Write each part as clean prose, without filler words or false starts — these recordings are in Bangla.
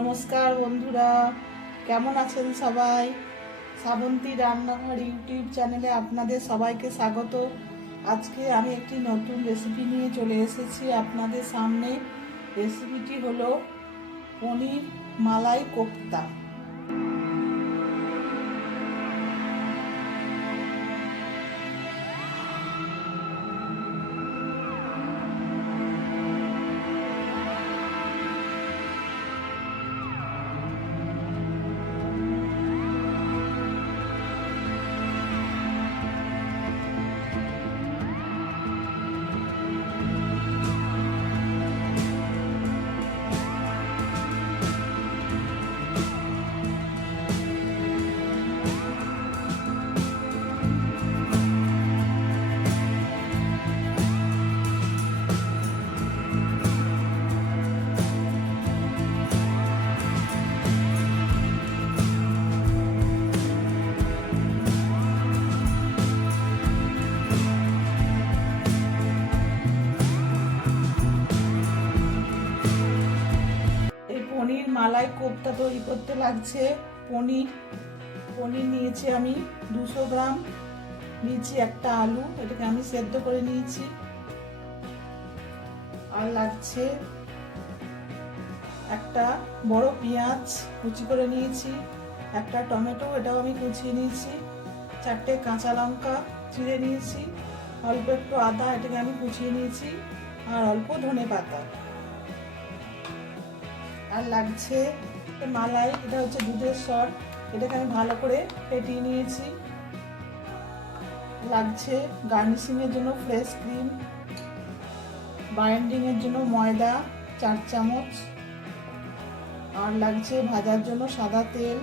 নমস্কার বন্ধুরা, কেমন আছেন সবাই? শ্রাবন্তী রান্নাঘর ইউটিউব চ্যানেলে আপনাদের সবাইকে স্বাগত। আজকে আমি একটি নতুন রেসিপি নিয়ে চলে এসেছি আপনাদের সামনে। রেসিপিটি হলো পনির মালাই কোফতা। পনির মালাই কোফতা তৈরি করতে লাগছে পনির নিয়েছি আমি 200 গ্রাম, নিয়েছি একটা আলু, এটাকে আমি সেদ্ধ করে নিয়েছি। আর লাগছে একটা বড় পেঁয়াজ কুচি করে নিয়েছি, একটা টমেটো, এটাও আমি কুচিয়ে নিয়েছি, 4টে কাঁচা লঙ্কা চিড়ে নিয়েছি, অল্প একটু আদা, এটাকে আমি কুচিয়ে নিয়েছি, আর অল্প ধনে পাতা। আর লাগছে মালাই, এটা হচ্ছে দুধের সর, এটাকে আমি ভালো করে ফেটিয়ে নিয়েছি। লাগছে গার্নিশিং এর জন্য ফ্রেশ ক্রিম, বাইন্ডিং এর জন্য ময়দা 4 চামচ, আর লাগছে ভাজার জন্য সাদা তেল,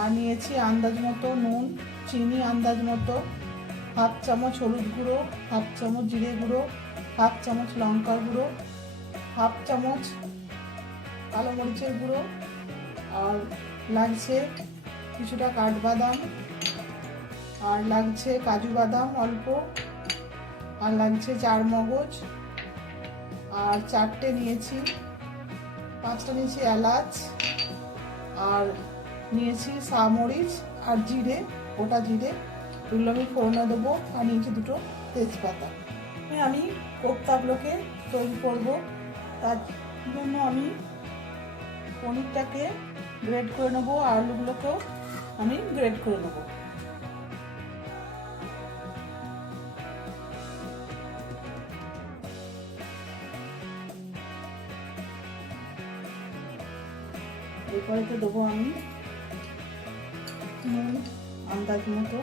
আর নিয়েছি আন্দাজ মতো নুন, চিনি আন্দাজ মতো, 1/2 চামচ হলুদ গুঁড়ো, 1/2 চামচ জিরে গুঁড়ো, 1/2 চামচ লঙ্কার গুঁড়ো, 1/2 চামচ কালো মরিচের গুঁড়ো, আর লাগছে কিছুটা কাঠবাদাম, আর লাগছে কাজু বাদাম অল্প, আর লাগছে 4 মগজ, আর 4টে নিয়েছি, 5টা নিয়েছি এলাচ, আর নিয়েছি সামরিচ আর জিরে, গোটা জিরে, এগুলো আমি ফোড়নে দেবো, আর নিয়েছি 2টো তেজপাতা। আমি কোফতাগুলোকে তৈরি করব, তার জন্য আমি পনিরটাকে গ্রেড করে নেবো, আলুগুলোকেও আমি গ্রেড করে নেবো। এরপরে দেবো আমি নুন আন্দাজ মতো,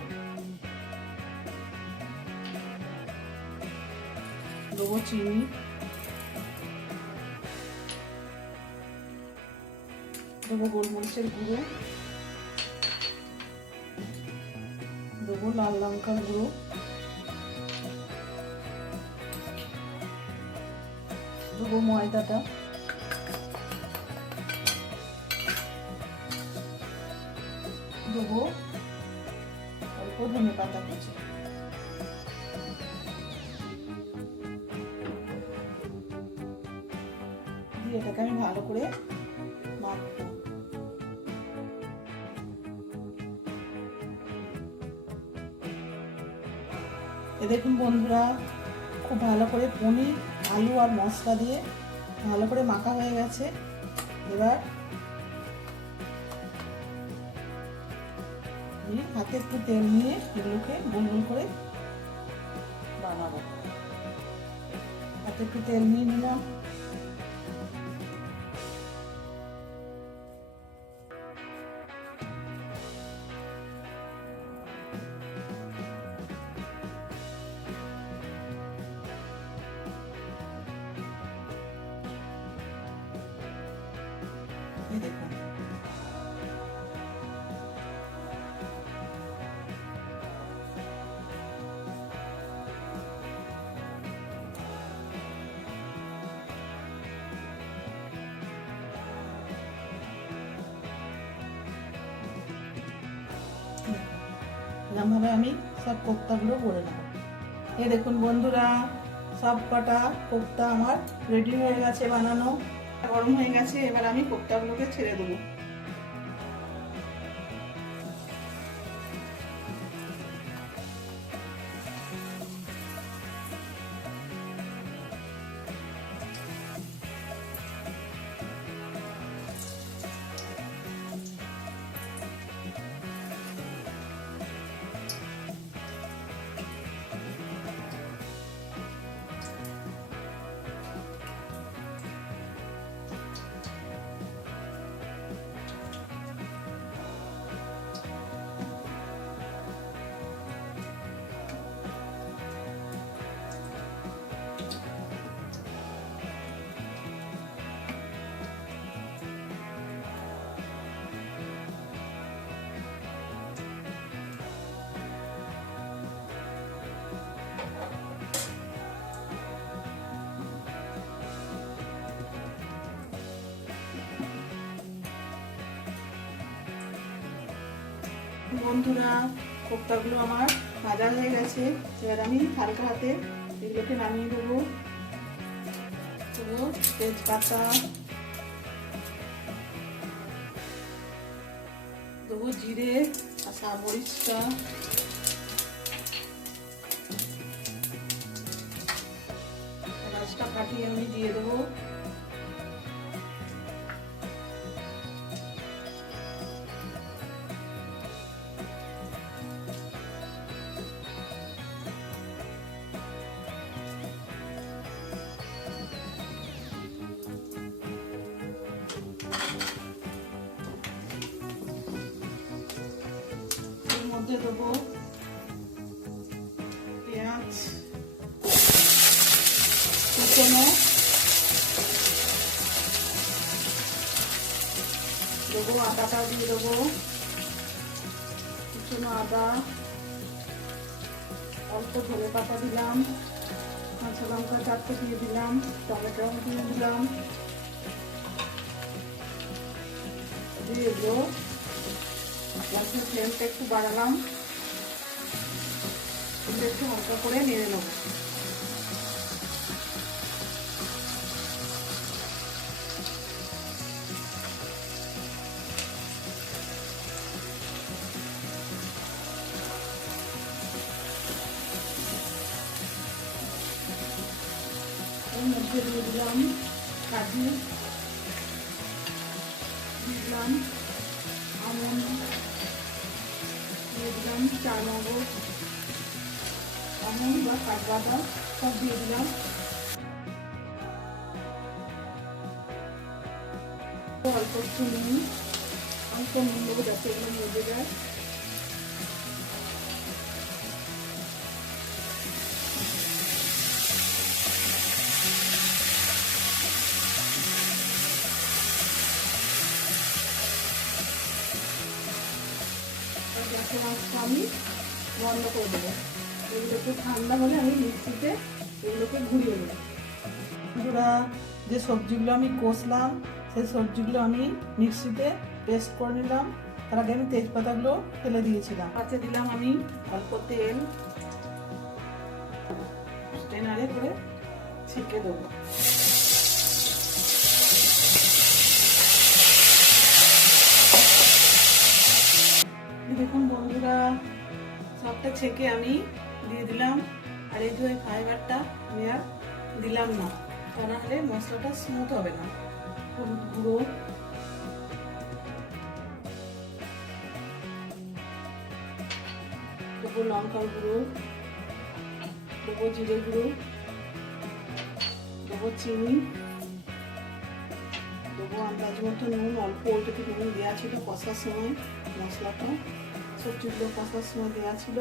দেবো চিনি, দেবো গোলমরিচের গুঁড়ো, দেবো লাল লঙ্কার গুঁড়ো, দেবো ময়দাটা, দেবো অল্প ধনে পাতা কুচি, দিয়ে এটাকে আমি ভালো করে মাখবো। দেখুন বন্ধুরা, খুব ভালো করে পনির, আলু আর মশলা দিয়ে ভালো করে মাখা হয়ে গেছে। এবার হাতে একটু তেল নিয়ে এগুলোকে গোল গোল করে বানাবো। হাতে একটু তেল নিয়ে নিলাম, দেখুন এরকমভাবে আমি সব কোফতাগুলো ভরে নেব। এই দেখুন বন্ধুরা, সব কটা কোফতা আমার রেডি হয়ে গেছে বানানো। গরম হয়ে গেছে, এবার আমি কোপ্তাগুলোকে ছেড়ে দেবো। বন্ধুরা, কোপ্তাগুলো আমার ভাজা হয়ে গেছে। এবার আমি হালকা হাতে এগুলোকে নামিয়ে দেবো। তেজপাতা দেবো, জিরে আর মরিচটা, এলাচটা ফাটিয়ে আমি দিয়ে দেবো। মধ্যে দেবো পেঁয়াজ কুচনো, দেবো আদাটা দিয়ে দেবো, কুচনো আদা, অল্প ধনে পাতা দিলাম, কাঁচা লঙ্কা 4টে দিয়ে দিলাম, টমেটো দিয়ে দিলাম, দিয়ে এগুলো গ্যাসের ফ্লেমটা একটু বাড়ালাম, একটু হালকা করে নেড়ে নেব। এর মধ্যে দিয়ে দিলাম কাজু, দিলাম আমন্ড, দিয়ে দিলাম চারমগজ, আমন্ড বা কাঠবাদাম সব দিয়ে দিলাম। অল্প একটু নুন, অল্প নুন দেবো যাতে এগুলো মজে যায়। গ্যাসের আঁচটা আমি বন্ধ করে দেবো। এগুলো একটু ঠান্ডা হলে আমি মিক্সিতে এগুলোকে ঘুরিয়ে নেব। বন্ধুরা, যে সবজিগুলো আমি কষলাম সেই সবজিগুলো আমি মিক্সিতে পেস্ট করে নিলাম। তার আগে আমি তেজপাতাগুলো ফেলে দিয়েছিলাম। পাঁচে দিলাম আমি অল্প তেল, স্ট্রেনারে করে ছেঁকে দেবো। দেখুন বন্ধুরা, সবটা ছেঁকে আমি দিয়ে দিলাম। আর এই যে ফাইবারটা আমি আর দিলাম না, তা না হলে মশলাটা স্মুথ হবে না। হলুদ গুঁড়ো, দেবো লঙ্কার গুঁড়ো, দেবো জিরে গুঁড়ো, দেবো চিনি, দেবো আন্দাজ মতো নুন। অল্প ওইটাতে নুন দেওয়া ছিল কষার সময়, মশলাটা সবজিগুলো কষার সময় দেওয়া ছিল।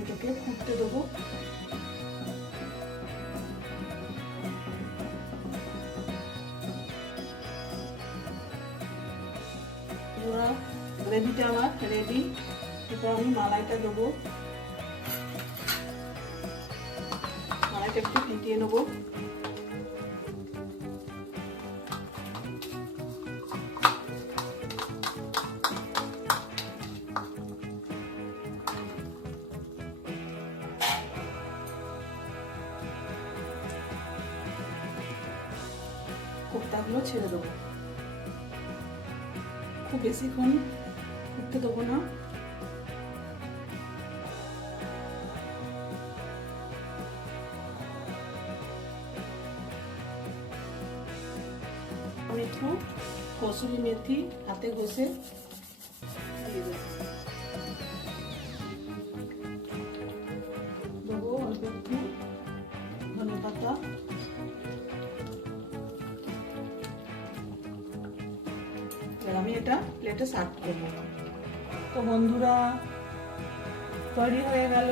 এটাকে ফুটতে দেবো। গ্রেভিটা আমার রেডি। এরপর আমি মালাইটা দেবো, মালাইটা একটু ফিটিয়ে নেবো। পাতাগুলো ছেড়ে দেবো। খুব বেশিক্ষণ ফুটতে দেবো না। আমি একটু কসুরি মেথি হাতে ঘষে দিয়ে দেবো অল্প একটু ধনে পাতা। আমি এটা প্লেটে সার্ভ করবো। তো বন্ধুরা, তৈরি হয়ে গেল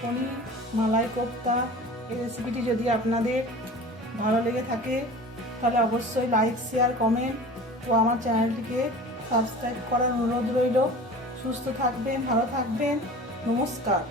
পনির মালাই কোফতা। এই রেসিপিটি যদি আপনাদের ভালো লেগে থাকে তাহলে অবশ্যই লাইক, শেয়ার, কমেন্ট ও আমার চ্যানেলটিকে সাবস্ক্রাইব করার অনুরোধ রইল। সুস্থ থাকবেন, ভালো থাকবেন। নমস্কার।